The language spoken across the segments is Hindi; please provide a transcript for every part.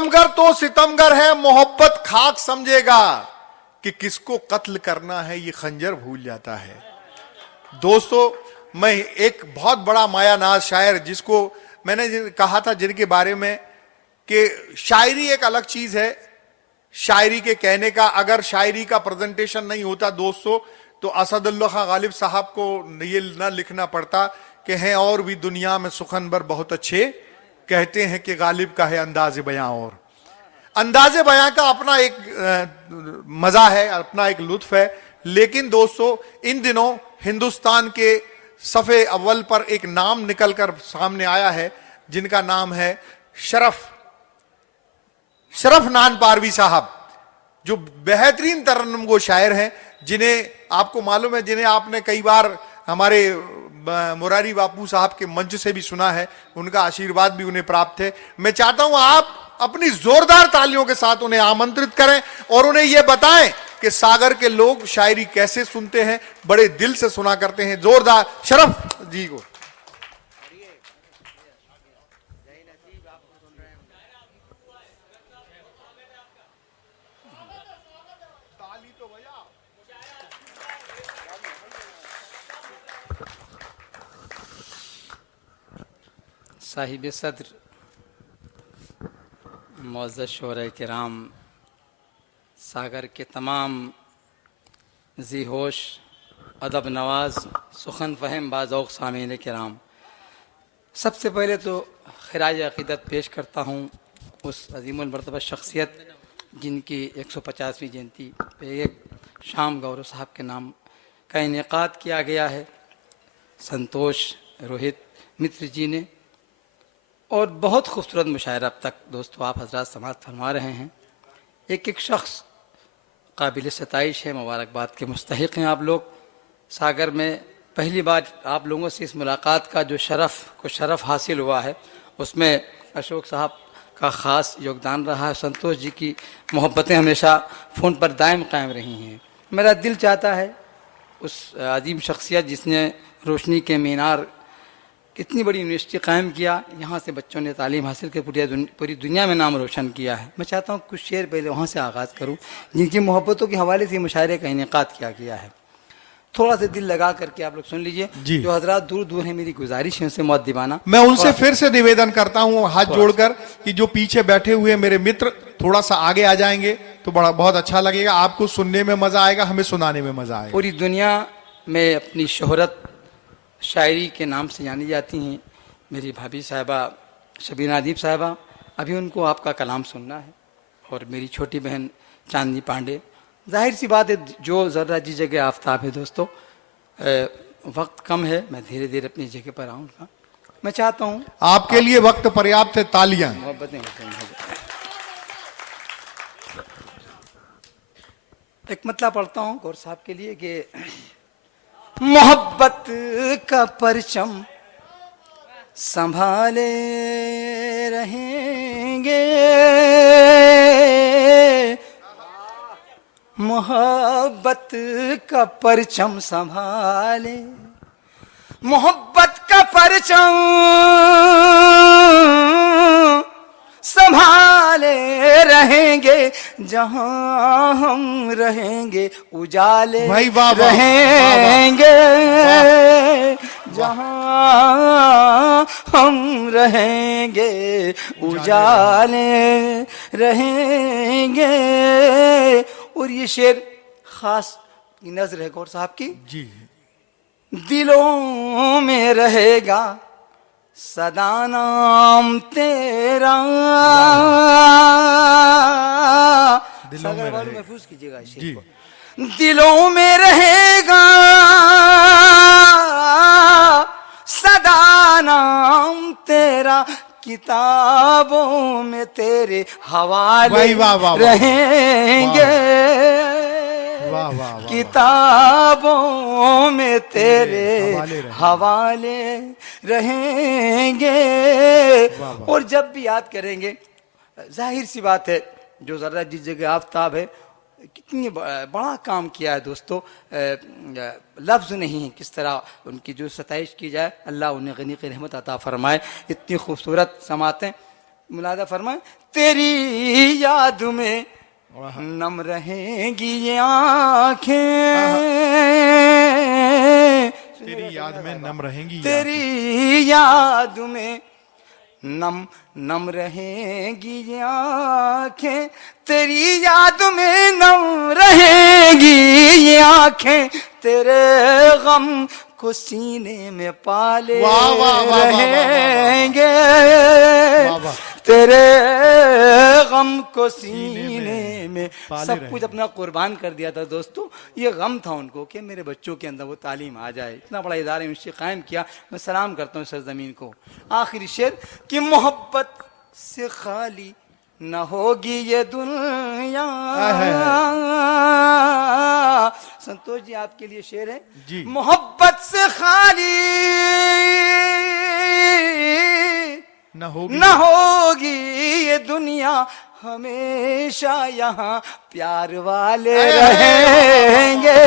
सितमगर तो सितमगर है, मोहब्बत खाक समझेगा कि किसको कत्ल करना है ये खंजर भूल जाता है। दोस्तों, मैं एक बहुत बड़ा मायानाज शायर, जिसको मैंने कहा था, जिनके बारे में कि शायरी एक अलग चीज है, शायरी के कहने का, अगर शायरी का प्रेजेंटेशन नहीं होता दोस्तों, तो असदुल्लाह खां गालिब साहब को ये ना लिखना पड़ता कि हैं और भी दुनिया में सुखनबर बहुत अच्छे, कहते हैं कि गालिब का है अंदाज बयां। और अंदाज बयां का अपना एक मजा है, अपना एक लुत्फ है। लेकिन दोस्तों, इन दिनों हिंदुस्तान के सफ़े अव्वल पर एक नाम निकलकर सामने आया है, जिनका नाम है शरफ नान पारवी साहब, जो बेहतरीन तरन्नुम शायर हैं, जिन्हें आपको मालूम है, जिन्हें आपने कई बार हमारे मुरारी बापू साहब के मंच से भी सुना है, उनका आशीर्वाद भी उन्हें प्राप्त है। मैं चाहता हूं आप अपनी जोरदार तालियों के साथ उन्हें आमंत्रित करें और उन्हें यह बताएं कि सागर के लोग शायरी कैसे सुनते हैं, बड़े दिल से सुना करते हैं। जोरदार शरफ जी को। साहिब सदर, मुअज़्ज़ज़ शोरा किराम, सागर के तमाम जी होश, अदब नवाज, सुखन फ़हम बाज़ौक़ सामीन किराम, सबसे पहले तो खिराज अक़ीदत पेश करता हूँ उस अज़ीमुल मर्तबा शख्सियत जिनकी 150वीं जयंती पे एक शाम गौरव साहब के नाम का इनेक़ाद किया गया है, संतोष रोहित मित्र जी ने। और बहुत खूबसूरत मुशायरा अब तक दोस्तों आप हजरात समाअत फरमा रहे हैं। एक एक शख्स काबिल सताइश है, मुबारकबाद के मुस्तहिक़ हैं आप लोग। सागर में पहली बार आप लोगों से इस मुलाकात का जो शरफ़ हासिल हुआ है, उसमें अशोक साहब का ख़ास योगदान रहा है। संतोष जी की मोहब्बतें हमेशा फ़ोन पर दायम कायम रही हैं। मेरा दिल चाहता है उस अजीम शख्सियत जिसने रोशनी के मीनार इतनी बड़ी यूनिवर्सिटी कायम किया, यहाँ से बच्चों ने तालीम हासिल कर पूरी दुनिया में नाम रोशन किया है। मैं चाहता हूँ कुछ शेर पहले वहाँ से आगाज़ करूँ, जिनकी मोहब्बतों के हवाले से मुशायरे का इनेक़ाद किया गया है। थोड़ा सा दिल लगा करके आप लोग सुन लीजिए। जो हजरात दूर दूर हैं, मेरी गुजारिश है उनसे मुअद्दिबाना, मैं उनसे फिर से निवेदन करता हूँ हाथ जोड़कर कि जो पीछे बैठे हुए मेरे मित्र थोड़ा सा आगे आ जाएंगे तो बहुत अच्छा लगेगा। आपको सुनने में मजा आएगा, हमें सुनाने में मजा आएगा। पूरी दुनिया में अपनी शोहरत शायरी के नाम से जानी जाती हैं मेरी भाभी साहिबा शबीना अदीब साहिबा। अभी उनको आपका कलाम सुनना है। और मेरी छोटी बहन चांदनी पांडे। जाहिर सी बात है, जो ज़र्रा जी जगह आफ्ताब है दोस्तों, वक्त कम है, मैं धीरे धीरे अपनी जगह पर आऊँगा। मैं चाहता हूँ आपके लिए वक्त पर्याप्त है, तालियां। मोहब्बतें एक मतला पढ़ता हूँ गौर साहब के लिए कि मोहब्बत का परचम संभाले रहेंगे, मोहब्बत का परचम संभाले, मोहब्बत का परचम संभाले रहेंगे, जहां हम रहेंगे उजाले रहेंगे, जहां हम रहेंगे उजाले रहेंगे। और ये शेर खास नजर है गौर साहब की जी। दिलों में रहेगा सदा नाम तेरा, महफूज कीजिएगा शेर को। दिलों में रहेगा सदा नाम तेरा, किताबों में तेरे हवाले रहेंगे, किताबों में तेरे हवाले रहेंगे। और जब भी याद करेंगे, जाहिर सी बात है, जो ज़रा जिस जगह आफ्ताब है, कितनी बड़ा काम किया है दोस्तों, लफ्ज़ नहीं है किस तरह उनकी जो सताइश की जाए। अल्लाह उन्हें गनी की रहमत अता फरमाए। इतनी खूबसूरत समातें मुलादा फरमाए, तेरी याद में नम रहेंगी ये आंखें, तेरी याद में नम रहेंगी ये तेरी याद में नम रहेंगी ये आंखें, तेरी याद में नम रहेंगी ये आंखें, तेरे गम को सीने में पाले वाह, वाह, वाह, वाह, वाह, वाह, रहेंगे, वाह, वाह। तेरे गम को सीने में पाले सब रहेंगे। कुछ अपना कुर्बान कर दिया था दोस्तों। ये गम था उनको कि मेरे बच्चों के अंदर वो तालीम आ जाए। इतना बड़ा इदारा उनसे कायम किया। मैं सलाम करता हूँ सरजमीन को। आखिरी शेर कि मोहब्बत से खाली न होगी ये दुनिया। संतोष जी आपके लिए शेर है जी। मोहब्बत से खाली न होगी ये दुनिया, हमेशा यहाँ प्यार वाले रहेंगे,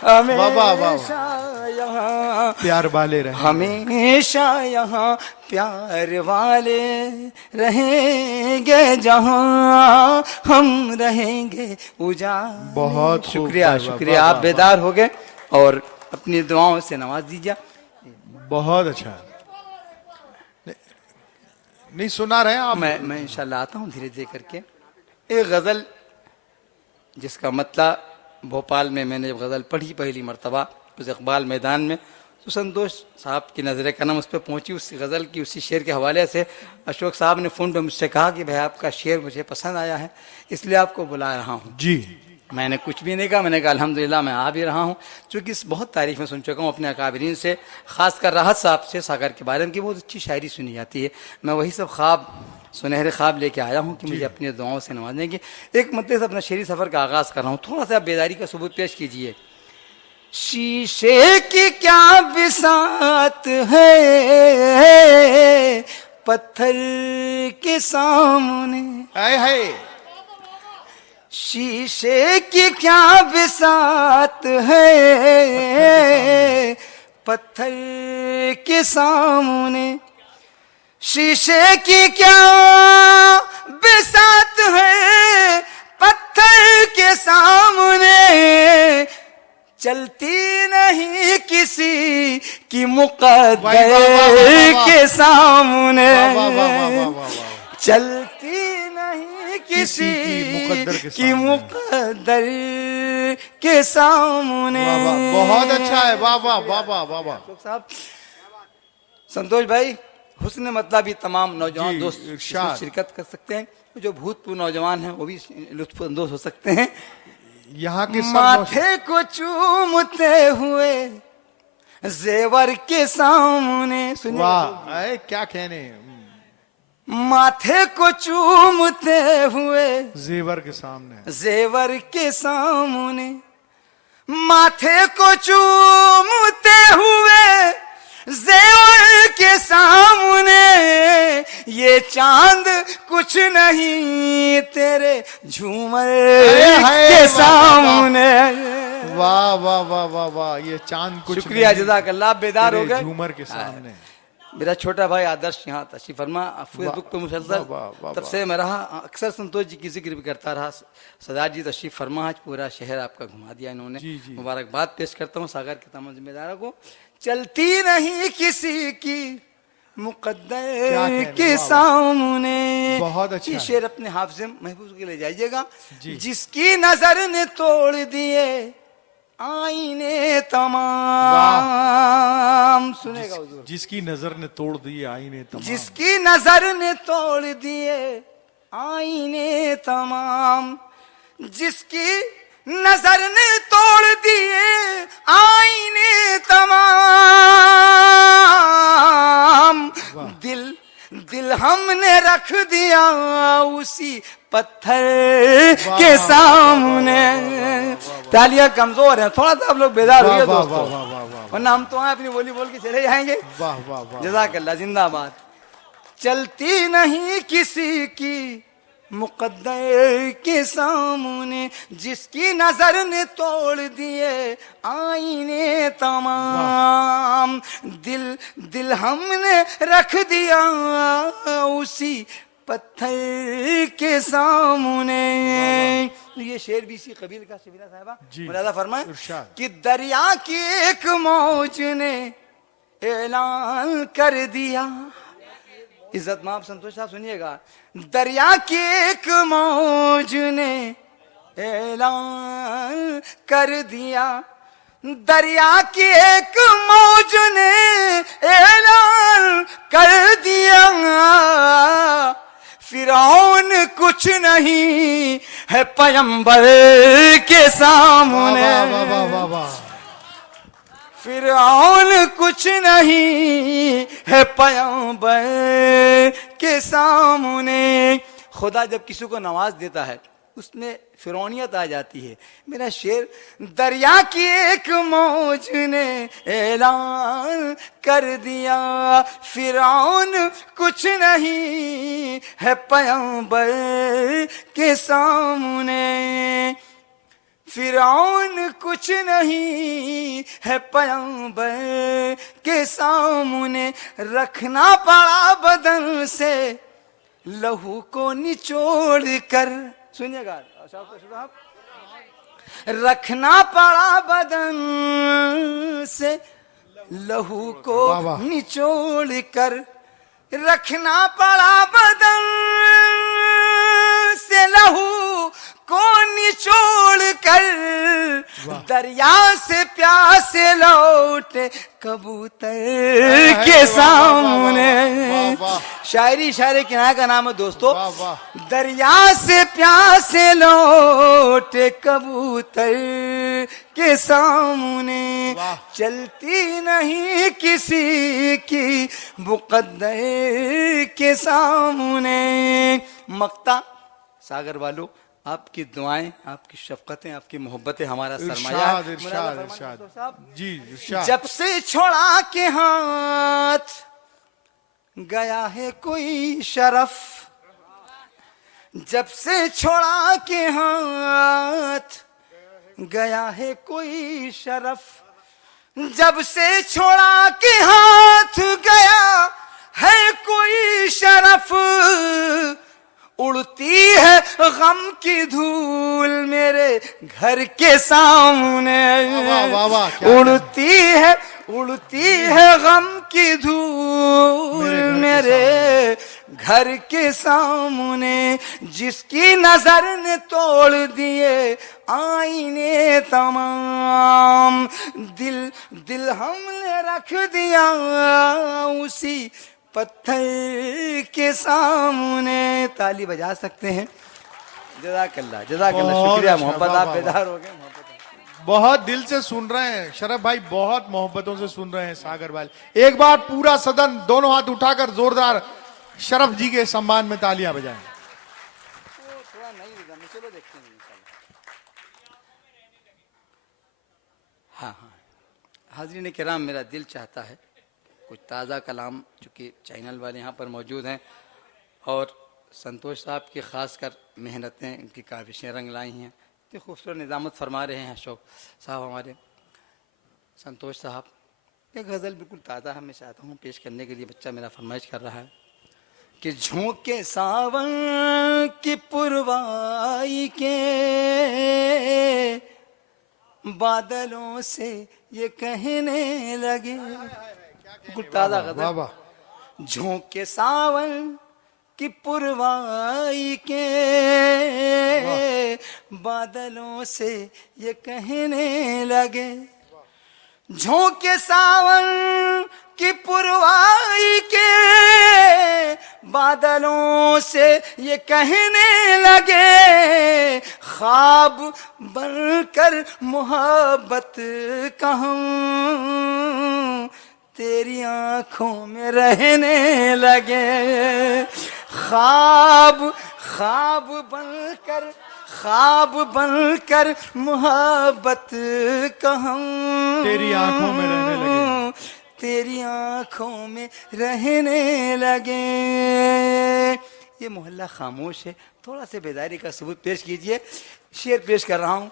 हमेशा यहाँ प्यार वाले रहेंगे, हमेशा यहाँ प्यार वाले रहेंगे, जहाँ हम रहेंगे उजाले। बहुत खूब, शुक्रिया वाह, शुक्रिया। वाह, आप वाह, बेदार हो गए और अपनी दुआओं से नवाज दीजिए। बहुत अच्छा। नहीं सुना रहे हैं आप? मैं इंशाल्लाह आता हूँ धीरे धीरे करके। एक गजल जिसका मतलब भोपाल में मैंने जब गजल पढ़ी पहली मर्तबा उस इकबाल मैदान में, तो संतोष साहब की नजर कलम उस पर पहुंची, उस गजल की उसी शेर के हवाले से अशोक साहब ने फोन पे मुझसे कहा कि भाई आपका शेर मुझे पसंद आया है, इसलिए आपको बुला रहा हूँ। जी। मैंने कुछ भी नहीं कहा, मैंने कहा अल्हम्दुलिल्लाह मैं आ भी रहा हूँ, क्योंकि इस बहुत तारीफ में सुन चुका हूँ अपने अकाबरीन से, खासकर राहत साहब से सागर के बारे में की बहुत अच्छी शायरी सुनी जाती है। मैं वही सब ख्वाब सुनहरे ख्वाब लेके आया हूँ कि मुझे अपनी दुआओं से नवाजने की। एक मद्दे से अपना शेरी सफ़र का आगाज़ कर रहा हूँ, थोड़ा सा बेदारी का सबूत पेश कीजिए। शीशे की क्या बिसात है पत्थर के सामने, हाय हाय। शीशे की क्या बिसात है पत्थर के सामने, शीशे की क्या बिसात है पत्थर के सामने, चलती नहीं किसी की मुकद्दर के सामने, चलती नहीं किसी की मुकद्दर के सामने। बहुत अच्छा है। वाह वाह वाह वाह वाह वाह। साहब संतोष भाई, हुस्न मतलब भी तमाम नौजवान जी, दोस्त इरशाद। इसमें शिरकत कर सकते हैं, जो भूतपूर्व नौजवान हैं वो भी लुत्फ अंदोज हो सकते हैं। यहाँ के सब माथे को चूमते हुए जेवर के सामने, सुनिए वाह, अरे क्या कहने। माथे को चूमते हुए जेवर के सामने, जेवर के सामने, माथे को चूमते हुए जेवर के सामने, ये चांद कुछ नहीं तेरे झूमर के सामने। वाह वाह वाह वाह वाह। ये चांद कुछ शुक्रिया नहीं, जज़ाकल्लाह। बेदार हो तेरे गए। झूमर के सामने। मेरा छोटा भाई आदर्श यहाँ तशरीफ फरमा, फेसबुक पे मुसलसल वाह, वाह, वाह, तब से मैं रहा, अक्सर संतोष जी की जिक्र भी करता रहा। सदार जी तशरीफ फरमा, आज पूरा शहर आपका घुमा दिया इन्होंने। जी, जी। मुबारकबाद पेश करता हूँ सागर के तमाम जिम्मेदारों को। चलती नहीं किसी की मुकद्दर के सामने। बहुत अच्छा ये है। शेर अपने हाफिज़े महफूज के ले जाइएगा। जी। जिसकी नजर ने तोड़ दिए आईने तमाम, सुनेगा हुजूर। जिसकी नजर ने तोड़ दिए आईने तमाम, जिसकी नजर ने तोड़ दिए आईने तमाम, जिसकी नजर ने तोड़ दिए आईने तमाम, दिल हमने रख दिया उसी पत्थर के सामने। तालियां कमजोर है, थोड़ा सा आप लोग बेदार होइए दोस्तों, वरना हम तो आए अपनी बोली बोल के चले जाएंगे। वाह वाह वाह। जज़ाकल्लाह, जिंदाबाद। चलती नहीं किसी की मुकद्दर के सामने जिसकी नजर ने तोड़ दिए आईने तमाम, दिल दिल हमने रख दिया उसी पत्थर के सामने। ये शेर भी इसी कबील का सबिला साहिबा मुलाजा फरमाए कि दरिया की एक मौज ने ऐलान कर दिया। इज्जत माफ संतोष साहब सुनिएगा, दरिया की एक मौज ने ऐलान कर दिया, दरिया की एक मौज ने ऐलान कर दिया, फिरौन कुछ नहीं है पैगंबर के सामने। वाह वाह वाह वाह, फिरौन कुछ नहीं है पैगंबर के सामने। खुदा जब किसी को नवाज देता है उसमें फिरौनियत आ जाती है। मेरा शेर, दरिया की एक मौज ने ऐलान कर दिया, फिरौन कुछ नहीं है पैगंबर के सामने, फिरौन कुछ नहीं है पैगंबर के सामने। रखना पड़ा बदन से लहू को निचोड़ कर, सुनिएगा साहब, रखना पड़ा बदन से लहू को निचोड़ कर, रखना पड़ा बदन से लहू को निचोड़ कर, दरिया से प्यासे लौटे कबूतर के सामने। शायरी शायरी किनारे का नाम है दोस्तों। दरिया से प्यासे लौटे कबूतर के सामने, चलती नहीं किसी की मुकद्दर के सामने। मक्ता सागर वालों, आपकी दुआएं, आपकी शफकतें, आपकी मोहब्बतें हमारा सरमाया। जी इरशाद। जब से छोड़ा के हाथ गया है कोई शरफ, जब से छोड़ा के हाथ गया है कोई शरफ, जब से छोड़ा के हाथ गया है कोई शरफ, उड़ती है गम की धूल मेरे घर के सामने। उड़ती है गम की धूल मेरे घर के सामने, जिसकी नजर ने तोड़ दिए आईने तमाम, दिल दिल हमने रख दिया उसी पत्थर के सामने। ताली बजा सकते हैं। जज़ाकल्लाह जज़ाकल्लाह, शुक्रिया मोहब्बत, आप बेदार हो गए। बहुत दिल से सुन रहे हैं शरफ भाई, बहुत मोहब्बतों से सुन रहे हैं सागर भाई। एक बार पूरा सदन दोनों हाथ उठाकर जोरदार शरफ जी के सम्मान में तालियां बजाएं। थोड़ा नहीं, चलो देखते हैं। हाँ हाँ हाज़रीन किराम, मेरा दिल चाहता है कुछ ताज़ा कलाम, चूँकि चैनल वाले यहाँ पर मौजूद हैं और संतोष साहब की ख़ासकर मेहनतें, उनकी काविशें रंग लाई हैं, तो खूबसूरत निज़ामत फरमा रहे हैं अशोक साहब हमारे। संतोष साहब एक गज़ल बिल्कुल ताज़ा है, मैं चाहता हूँ पेश करने के लिए। बच्चा मेरा फरमाइश कर रहा है कि झोंके सावन की पुरवाई के बादलों से ये कहने लगे, बिल्कुल ताज़ा गज़ल। झोंके सावन की पुरवाई के बादलों से ये कहने लगे, झोंके सावन की पुरवाई के बादलों से ये कहने लगे, ख्वाब बनकर मोहब्बत कहूँ तेरी आंखों में रहने लगे, ख्वाब बनकर मोहब्बत कहूँ तेरी आंखों में रहने लगे, तेरी आंखों में रहने लगे। ये मोहल्ला खामोश है, थोड़ा से बेदारी का सबूत पेश कीजिए। शेर पेश कर रहा हूँ।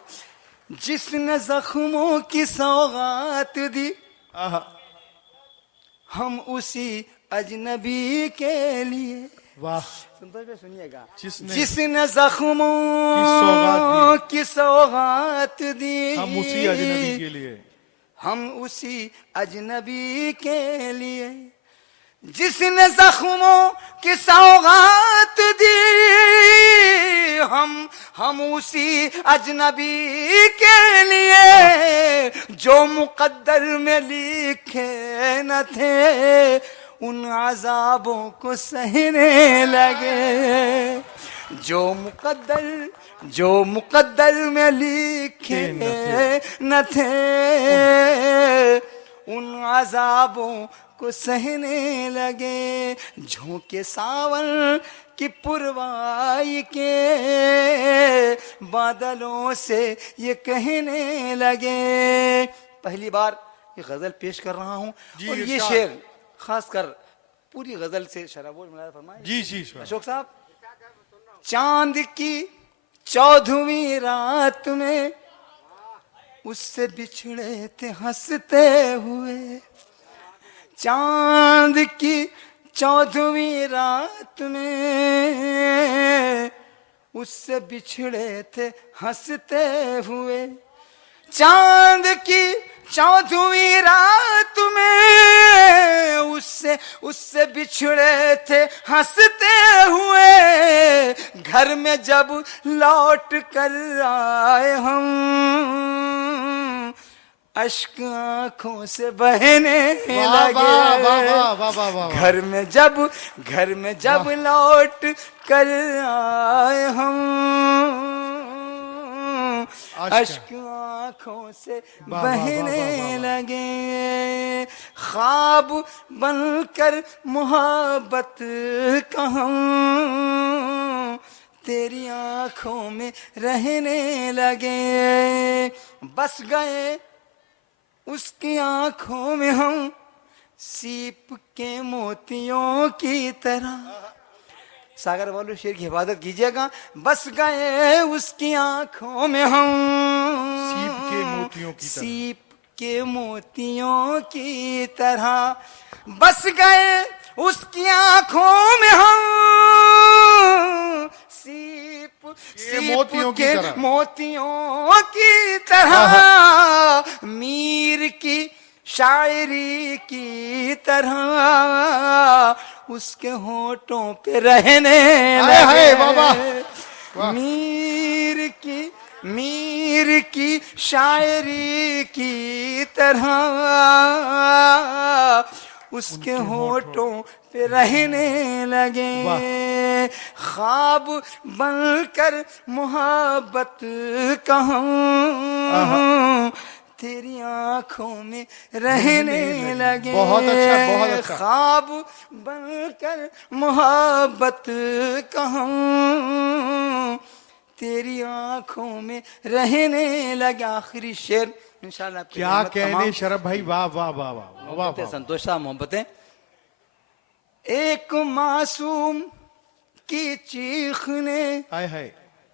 जिसने जख्मों की सौगात दी आहा, हम उसी अजनबी के लिए। वाह। संतोष भाई सुनिएगा। जिसने जख्मों की सौगात दी हम उसी अजनबी के लिए, हम उसी अजनबी के लिए। जिसने जख्मों की सौगात दी हम उसी अजनबी के लिए। जो मुकद्दर में लिखे न थे उन अजाबों को सहने लगे। जो मुकद्दर में लिखे न थे उन अजाबों को सहने लगे। झोंके सावन की पुरवाई के बादलों से ये कहने लगे। पहली बार ये गजल पेश कर रहा हूँ और ये शेर खासकर पूरी गजल से शराबोल मिला फरमाए। जी अशोक साहब। चांद की 14वीं रात में उससे बिछड़े थे हंसते हुए। चांद की 14वीं रात में उससे बिछड़े थे हंसते हुए। चांद की 14वीं रात में उससे बिछड़े थे हंसते हुए। घर में जब लौट कर आए हम अश्क आंखों से बहने लगे। घर में जब लौट कर आए हम अश्क आंखों से बहने लगे। ख्वाब बनकर मोहब्बत का हम तेरी आंखों में रहने लगे। बस गए उसकी आंखों में हम सीप के मोतियों की तरह। सागर वालों शेर की हिफाजत कीजिएगा। बस गए उसकी आंखों में हम सीप के मोतियों की तरह। बस गए उसकी आंखों में हम सीप के मोतियों की तरह। मीर की शायरी की तरह उसके होठों पे रहने लगे। मीर की शायरी की तरह उसके होठों पे रहने लगे। ख्वाब बनकर मोहब्बत का हम तेरी आंखों में रहने लगे। बहुत अच्छा। ख्वाब बनकर मोहब्बत का हम तेरी आंखों में रहने लगे। आखिरी शेर इंशाल्लाह। क्या कहने शरफ भाई, वाह वाह वाह वाह वाह। संतोष साहब मोहब्बतें। एक मासूम की चीख ने हाय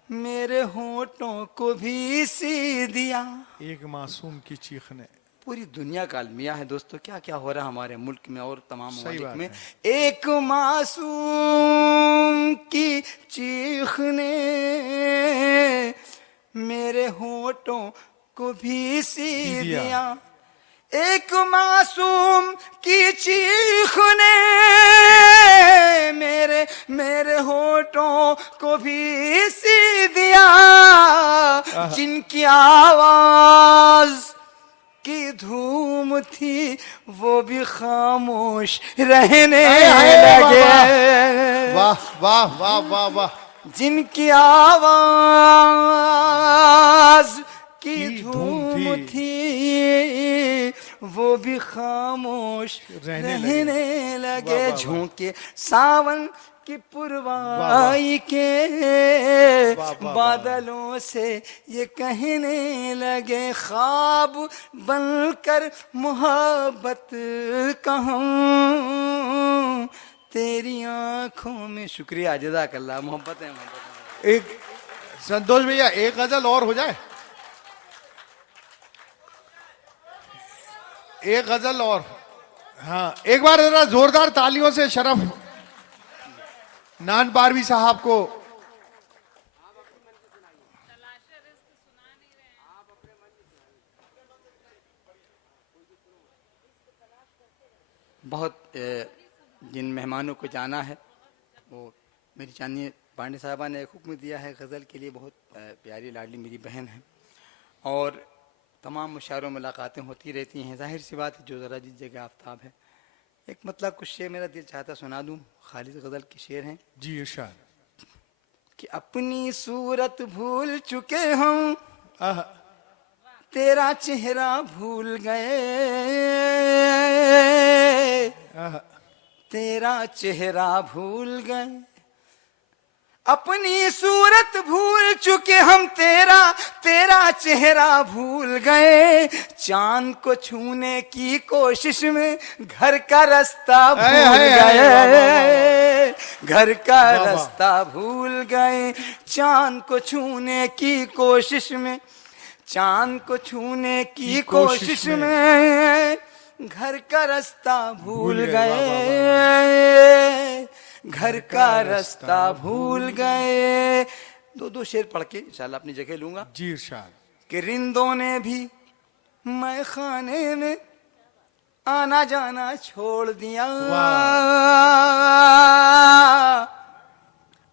मेरे होठों को भी सी दिया। एक मासूम की चीख ने। पूरी दुनिया का अलमिया है दोस्तों, क्या क्या हो रहा है हमारे मुल्क में और तमाम ममालिक में। है। एक मासूम की चीख ने मेरे होठों को भी सी दिया। एक मासूम की चीख ने मेरे होठों को भी सी दिया। जिनकी आवाज की धूम थी वो भी खामोश रहने लगे। वाह वाह वाह वाह वाह। जिनकी आवाज की धूम थी वो भी खामोश रहने लगे। झोंके सावन की पुरवाई के बादलों से ये कहने लगे। ख्वाब बनकर मोहब्बत का हम तेरी आंखों में। शुक्रिया, जज़ाकल्लाह। मोहब्बत है, मोहब्बत है। एक संतोष भैया एक गजल और हो जाए, एक गजल और। हाँ, एक बार जरा जोरदार तालियों से शरफ नान पारवी साहब को। बहुत जिन मेहमानों को जाना है, वो मेरी जानिए पांडे साहबा ने एक हुक्म दिया है गज़ल के लिए। बहुत प्यारी लाडली मेरी बहन है और तमाम मुशायरों मुलाकातें होती रहती हैं। जाहिर सी बात है, जो ज़रा जिस जगह आफ्ताब है। एक मतलब कुछ शेर मेरा दिल चाहता सुना दूं। खालिद गज़ल के शेर हैं जी इरशाद। कि अपनी सूरत भूल चुके हम, आह, तेरा चेहरा भूल गए, आह, तेरा चेहरा भूल गए। अपनी सूरत भूल चुके हम, तेरा चेहरा भूल गए। चांद को छूने की कोशिश में घर का रास्ता भूल गए, घर का रास्ता भूल गए। चांद को छूने की कोशिश में, चांद को छूने की कोशिश में घर का रास्ता भूल गए, घर का रास्ता भूल गए। दो शेर पढ़ के इंशाल्लाह अपनी जगह लूंगा। जी इरशाद। कि रिंदों ने भी मैं खाने में आना जाना छोड़ दिया,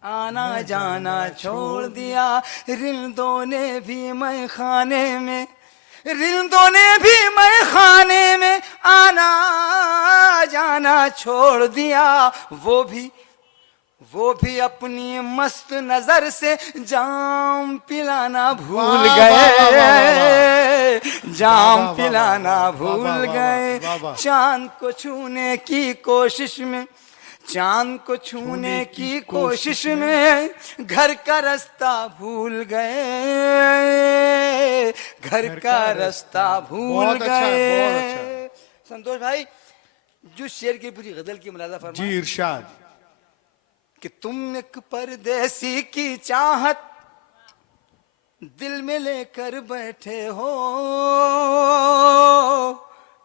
आना जाना छोड़ दिया। रिंदों ने भी मैं खाने में, रिंदों ने भी मैं खाने में आना जाना छोड़ दिया। वो भी अपनी मस्त नजर से जाम पिलाना भूल गए, जाम पिलाना भूल गए। चांद को छूने की कोशिश में, चांद को छूने की कोशिश में घर का रास्ता भूल गए, घर का रास्ता भूल गए। संतोष भाई, जो शेर की पूरी गजल की मुलाजा फरमाए। जी इरशाद। कि तुम एक परदेसी की चाहत दिल में लेकर बैठे हो,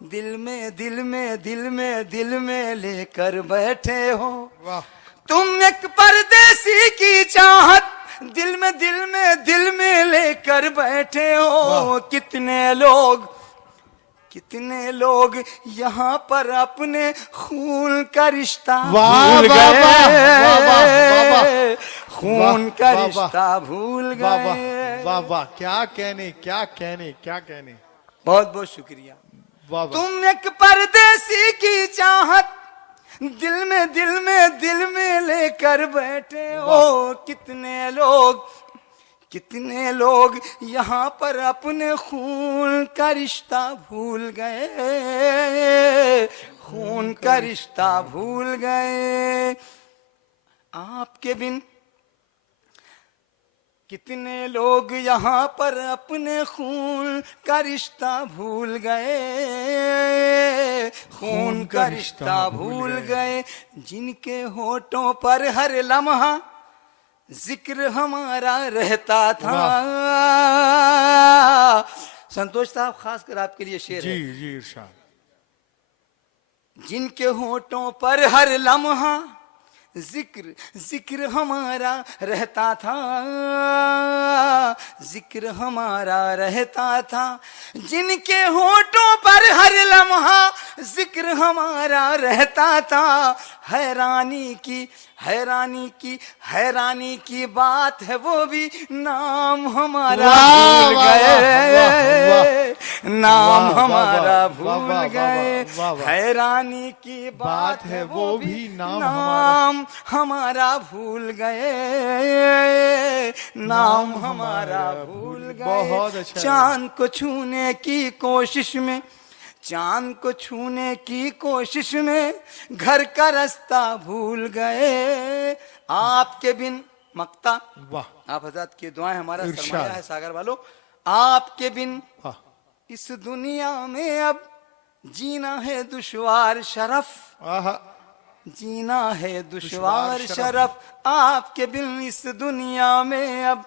दिल में दिल में दिल में दिल में लेकर बैठे हो। वाह। तुम एक परदेसी की चाहत दिल में दिल में दिल में लेकर बैठे हो। कितने लोग यहाँ पर अपने खून का रिश्ता भूल गए, खून का रिश्ता भूल गए। वाह वाह, क्या कहने, क्या कहने, क्या कहने। बहुत बहुत शुक्रिया। वाह। तुम एक परदेसी की चाहत दिल में दिल में दिल में लेकर बैठे हो। कितने लोग यहाँ पर अपने खून का रिश्ता भूल गए, खून का रिश्ता भूल गए। आपके बिन कितने लोग यहाँ पर अपने खून का रिश्ता भूल गए, खून का रिश्ता भूल गए। जिनके होठों पर हर लम्हा जिक्र हमारा रहता था। संतोष साहब, खासकर आपके लिए शेर है। जी जी इरशाद। जिनके होठों पर हर लम्हा जिक्र हमारा रहता था, जिक्र हमारा रहता था। जिनके होठों पर हर लम्हा जिक्र हमारा रहता था। हैरानी की बात है, वो भी नाम हमारा भूल गए, नाम हमारा भूल गए। हैरानी की बात है, वो भी नाम हमारा भूल गए, नाम हमारा भूल बहुत गए। अच्छा। चांद को छूने की कोशिश में, चांद को छूने की कोशिश में घर का रास्ता भूल गए। आपके बिन मक्ता, वाह। आप हज़रात की दुआएं हमारा इरशाद। सरमाया है सागर वालों। आपके बिन हाँ। इस दुनिया में अब जीना है दुश्वार शरफ, आहा। जीना है दुश्वार शरफ आपके बिन इस दुनिया में अब